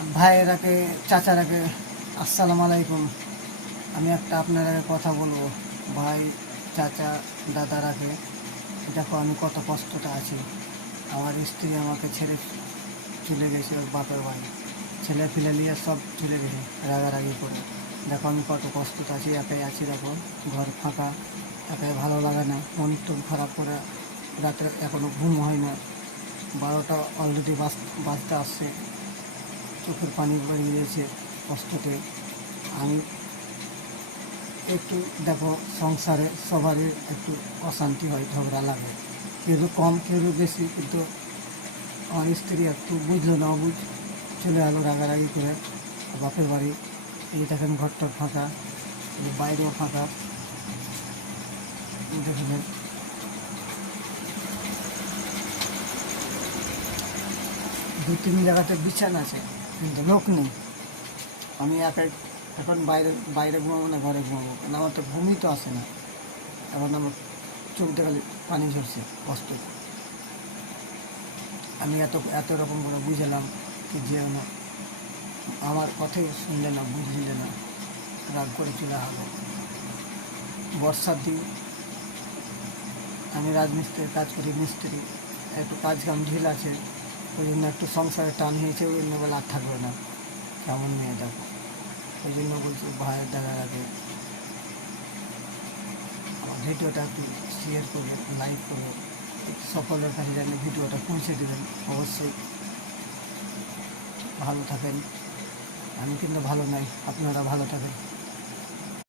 ভাইয়েরাকে, চাচারাকে আসসালামু আলাইকুম। আমি একটা আপনারা কথা বলবো। ভাই, চাচা, দাদারাকে, দেখো আমি কত কষ্টটা আছি। আমার স্ত্রী আমাকে ছেড়ে চলে গেছে ওর বাপের বাড়ি, ছেলে ফিলে নিয়ে সব চলে গেছে রাগারাগি করে। দেখো আমি কত কষ্টটা আছি, একাই আছি। দেখো ঘর ফাঁকা, একাই ভালো লাগে না, মন টন খারাপ করে রাতে এখনও ঘুম হয় না। 12টা অলরেডি বাজতে আসছে, চোখের পানি বেরিয়ে গিয়েছে কষ্টতে। আমি একটু দেখো, সংসারে সবারই একটু অশান্তি হয়, ঝগড়া লাগে, কেউ কম কেউ বেশি, কিন্তু আমার স্ত্রী একটু বুঝলো না, চলে গেলো রাগারাগি করে বাপের বাড়ি। এই দেখেন ঘরটার ফাঁকা, বাইরেও ফাঁকা, দেখবেন। দু তিন জায়গাতে বিছানা আছে কিন্তু লোক নেই। আমি একাই এখন বাইরে বাইরে ঘুমাবো না ঘরে ঘুমাবো, কারণ আমার তো ঘুমই তো আসে না। এখন আমার চোখটা খালি পানি ঝরছে কষ্ট। আমি এত এত রকম করে বুঝালাম কি যেও না, আমার কথাই শুনলে না, বুঝলে না, রাগ করে চলে হলো। বর্ষার দিন, আমি রাজমিস্ত্রির কাজ করি, মিস্ত্রি, একটু কাজ কাম ঢিল আছে, ওই জন্য একটু সংসারে টান হয়েছে, ওই জন্য বলে আর থাকবে না। কেমন মেয়ে দেখো, ওই জন্য বলছি ভাইয়ের দেখার আগে আমার ভিডিওটা একটু শেয়ার করবেন, লাইক করবেন, সকলের কাছে জানলে ভিডিওটা পৌঁছে দেবেন। অবশ্যই ভালো থাকেন। আমি কিন্তু ভালো নাই, আপনারা ভালো থাকেন।